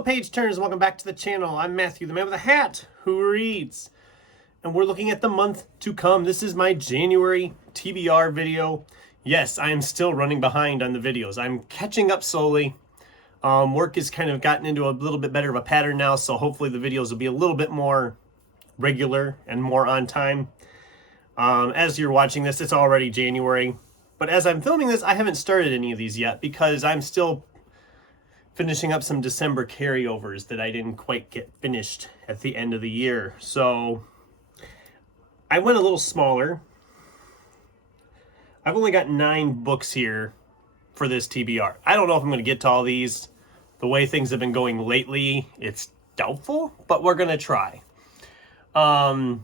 Hello page turners, welcome back to the channel. I'm Matthew, the man with a hat who reads. And we're looking at the month to come. This is my January TBR video. Yes, I am still running behind on the videos. I'm catching up slowly. Work has kind of gotten into a little bit better of a pattern now, so hopefully the videos will be a little bit more regular and more on time. As you're watching this, it's already January. But as I'm filming this, I haven't started any of these yet because I'm still finishing up some December carryovers that I didn't quite get finished at the end of the year. So I went a little smaller. I've only got 9 books here for this TBR. I don't know if I'm going to get to all these. The way things have been going lately, it's doubtful, but we're going to try. We're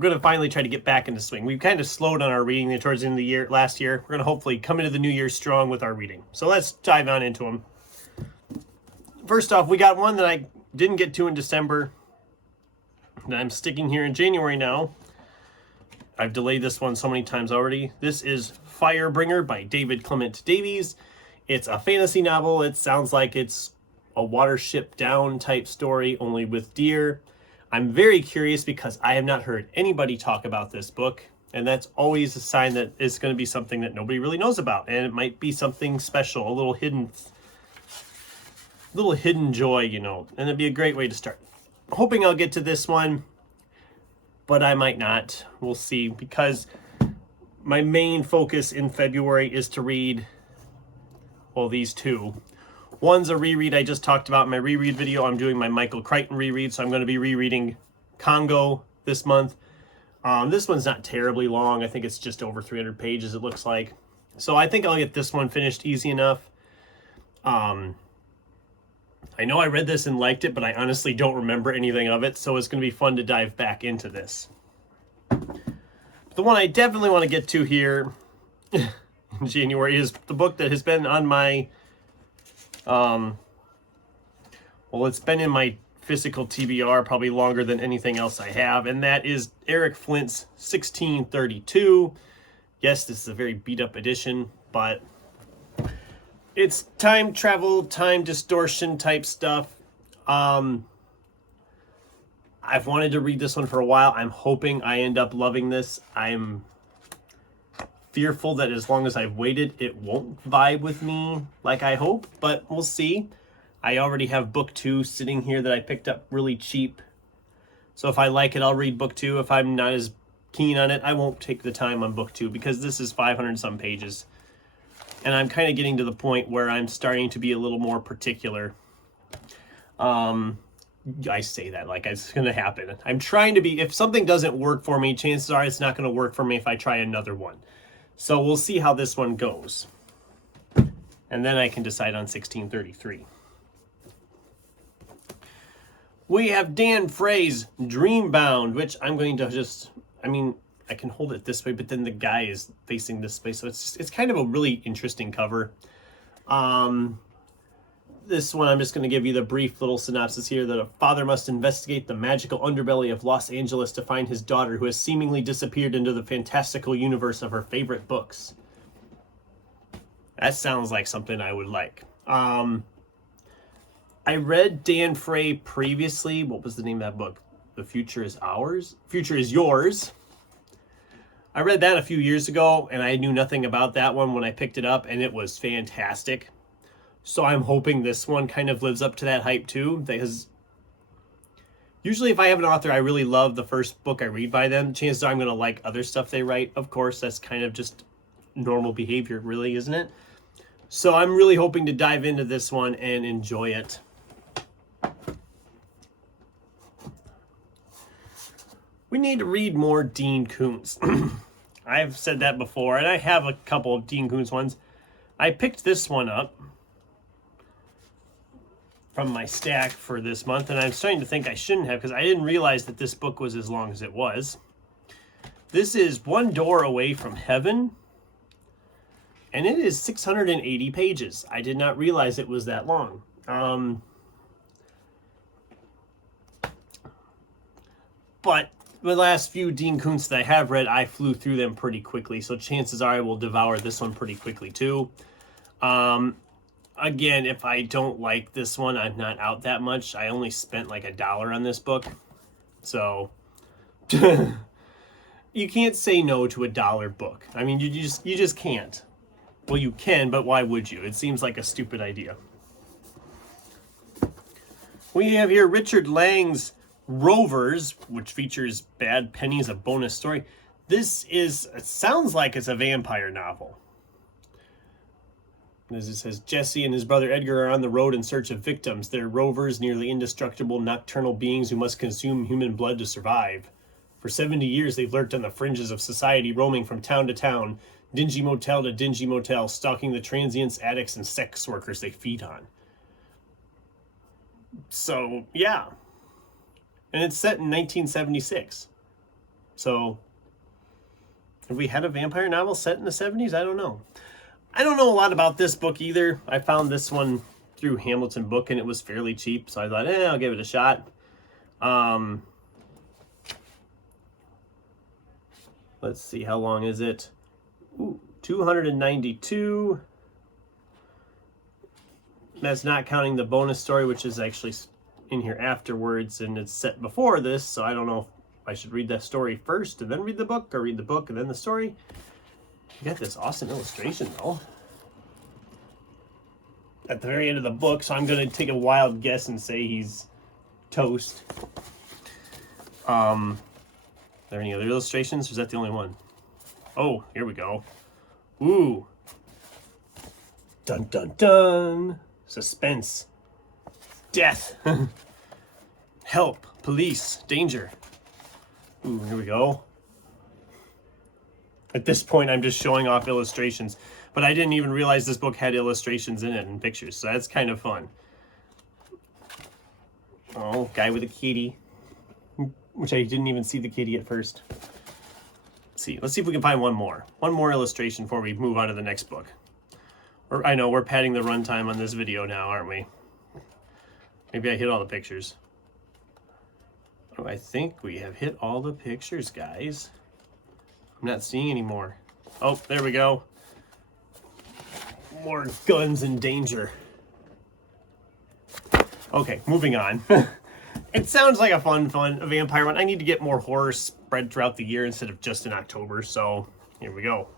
going to finally try to get back into swing. We've kind of slowed on our reading towards the end of the year, last year. We're going to hopefully come into the new year strong with our reading. So let's dive on into them. First off, we got one that I didn't get to in December, and I'm sticking here in January now. I've delayed this one so many times already. This is Firebringer by David Clement Davies. It's a fantasy novel. It sounds like it's a Watership Down type story, only with deer. I'm very curious because I have not heard anybody talk about this book, and that's always a sign that it's going to be something that nobody really knows about, and it might be something special, a little hidden joy, you know, and it'd be a great way to start. I'm hoping I'll get to this one, but I might not. We'll see, because my main focus in February is to read, well, these two. One's a reread I just talked about in my reread video. I'm doing my Michael Crichton reread, so I'm going to be rereading Congo this month. This one's not terribly long. I think it's just over 300 pages, it looks like. So I think I'll get this one finished easy enough. I know I read this and liked it, but I honestly don't remember anything of it, so it's going to be fun to dive back into this. The one I definitely want to get to here in January is the book that has been on my, well, it's been in my physical TBR probably longer than anything else I have, and that is Eric Flint's 1632. Yes, this is a very beat-up edition, but it's time travel, time distortion type stuff. I've wanted to read this one for a while. I'm hoping I end up loving this. I'm fearful that as long as I've waited, it won't vibe with me like I hope, but we'll see. I already have book 2 sitting here that I picked up really cheap. So if I like it, I'll read book 2. If I'm not as keen on it, I won't take the time on book 2 because this is 500 some pages. And I'm kind of getting to the point where I'm starting to be a little more particular. I say that like it's going to happen. I'm trying to be, if something doesn't work for me, chances are it's not going to work for me if I try another one. So we'll see how this one goes. And then I can decide on 1633. We have Dan Frey's Dreambound, which I'm going to just, I can hold it this way, but then the guy is facing this way, so it's kind of a really interesting cover. This one, I'm just going to give you the brief little synopsis here, that a father must investigate the magical underbelly of Los Angeles to find his daughter, who has seemingly disappeared into the fantastical universe of her favorite books. That sounds like something I would like. I read Dan Frey previously. What was the name of that book? The Future is Ours? Future is Yours. I read that a few years ago, and I knew nothing about that one when I picked it up, and it was fantastic. So I'm hoping this one kind of lives up to that hype too, because usually if I have an author I really love the first book I read by them, chances are I'm going to like other stuff they write. Of course, that's kind of just normal behavior, really, isn't it? So I'm really hoping to dive into this one and enjoy it. We need to read more Dean Koontz. I've said that before, and I have a couple of Dean Koontz ones. I picked this one up from my stack for this month, and I'm starting to think I shouldn't have because I didn't realize that this book was as long as it was. This is One Door Away from Heaven, and it is 680 pages. I did not realize it was that long. But the last few Dean Koontz that I have read, I flew through them pretty quickly, so chances are I will devour this one pretty quickly too. Again, if I don't like this one, I'm not out that much. I only spent like $1 on this book. So you can't say no to $1 book. I mean, you just can't. Well, you can, but why would you? It seems like a stupid idea. We have here Richard Lang's Rovers, which features Bad Pennies, a bonus story. It sounds like it's a vampire novel. As it says, Jesse and his brother Edgar are on the road in search of victims. They're rovers, nearly indestructible, nocturnal beings who must consume human blood to survive. For 70 years, they've lurked on the fringes of society, roaming from town to town, dingy motel to dingy motel, stalking the transients, addicts, and sex workers they feed on. So, yeah. And it's set in 1976. So, have we had a vampire novel set in the 70s? I don't know. I don't know a lot about this book either. I found this one through Hamilton Book and it was fairly cheap, so I thought, I'll give it a shot. Let's see, how long is it? 292. That's not counting the bonus story, which is actually in here afterwards, and it's set before this, so I don't know if I should read that story first and then read the book, or read the book and then the story. You got this awesome illustration, though, at the very end of the book, so I'm going to take a wild guess and say he's toast. Are there any other illustrations, or is that the only one? Oh, here we go. Ooh. Dun, dun, dun. Suspense. Death. Help. Police. Danger. Ooh, here we go. At this point, I'm just showing off illustrations, but I didn't even realize this book had illustrations in it and pictures, so that's kind of fun. Oh, guy with a kitty, which I didn't even see the kitty at first. Let's see if we can find one more illustration before we move on to the next book. Or I know we're padding the runtime on this video now, aren't we? Maybe I hit all the pictures. Oh, I think we have hit all the pictures, guys. I'm not seeing any more. Oh, there we go. More guns and danger. Okay, moving on. It sounds like a fun vampire one. I need to get more horror spread throughout the year instead of just in October, so here we go.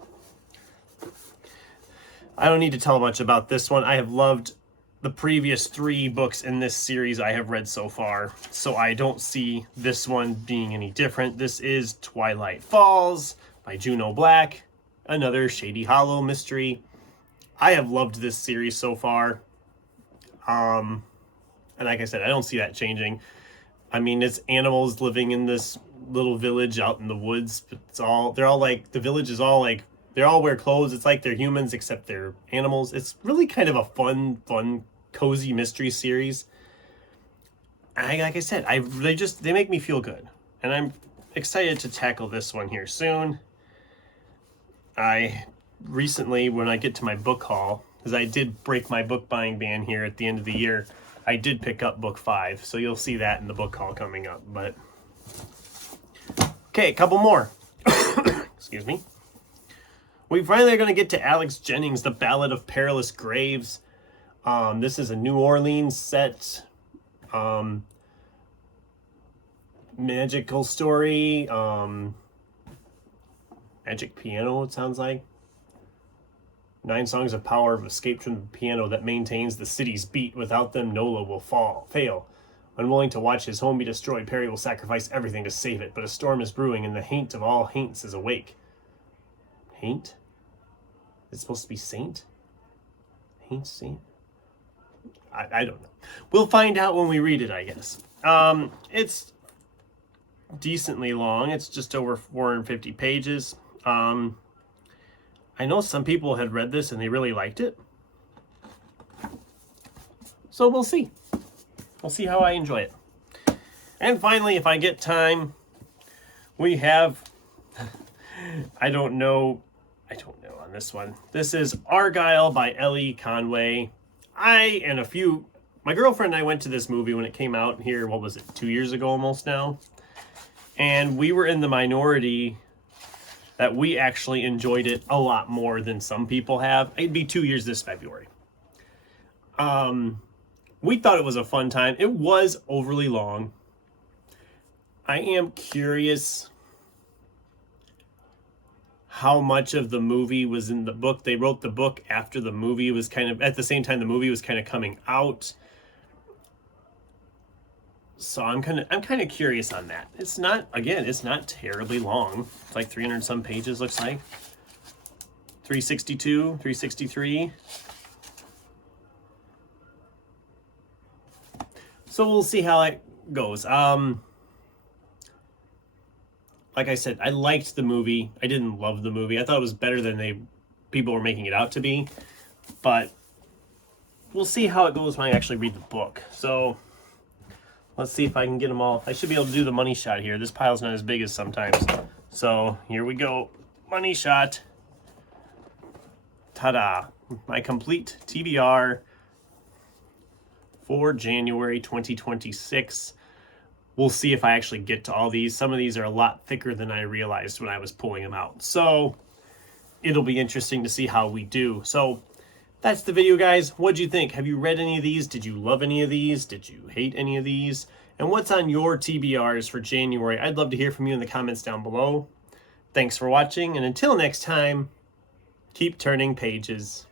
I don't need to tell much about this one. I have loved the previous 3 books in this series I have read so far, so I don't see this one being any different. This is Twilight Falls by Juno Black, another Shady Hollow mystery. I have loved this series so far. And like I said, I don't see that changing. I mean, it's animals living in this little village out in the woods. They're all like, the village is all like, they all wear clothes. It's like they're humans, except they're animals. It's really kind of a fun, cozy mystery series. Like I said, they make me feel good. And I'm excited to tackle this one here soon. I recently, when I get to my book haul, because I did break my book buying ban here at the end of the year, I did pick up book 5, so you'll see that in the book haul coming up. But okay, a couple more. Excuse me. We finally are going to get to Alex Jennings' The Ballad of Perilous Graves. This is a New Orleans set, magical story, magic piano, it sounds like. 9 songs of power have escaped from the piano that maintains the city's beat. Without them, Nola will fail. Unwilling to watch his home be destroyed, Perry will sacrifice everything to save it. But a storm is brewing, and the haint of all haints is awake. Haint? Is it supposed to be saint? Haint, saint? I don't know. We'll find out when we read it, I guess. It's decently long. It's just over 450 pages. I know some people had read this and they really liked it. So we'll see. We'll see how I enjoy it. And finally, if I get time, we have, I don't know on this one. This is Argyle by Ellie Conway. My girlfriend and I went to this movie when it came out here, what was it, 2 years ago almost now? And we were in the minority that we actually enjoyed it a lot more than some people have. It'd be 2 years this February. We thought it was a fun time. It was overly long. I am curious how much of the movie was in the book. They wrote the book after the movie was kind of, at the same time the movie was kind of coming out. So I'm kind of curious on that. It's not terribly long. It's like 300 some pages, looks like. 362, 363. So we'll see how it goes. Like I said, I liked the movie. I didn't love the movie. I thought it was better than people were making it out to be. But we'll see how it goes when I actually read the book. So let's see if I can get them all. I should be able to do the money shot here. This pile's not as big as sometimes. So here we go. Money shot. Ta-da. My complete TBR for January 2026. We'll see if I actually get to all these. Some of these are a lot thicker than I realized when I was pulling them out. So it'll be interesting to see how we do. So that's the video, guys. What'd you think? Have you read any of these? Did you love any of these? Did you hate any of these? And what's on your TBRs for January? I'd love to hear from you in the comments down below. Thanks for watching, and until next time, keep turning pages.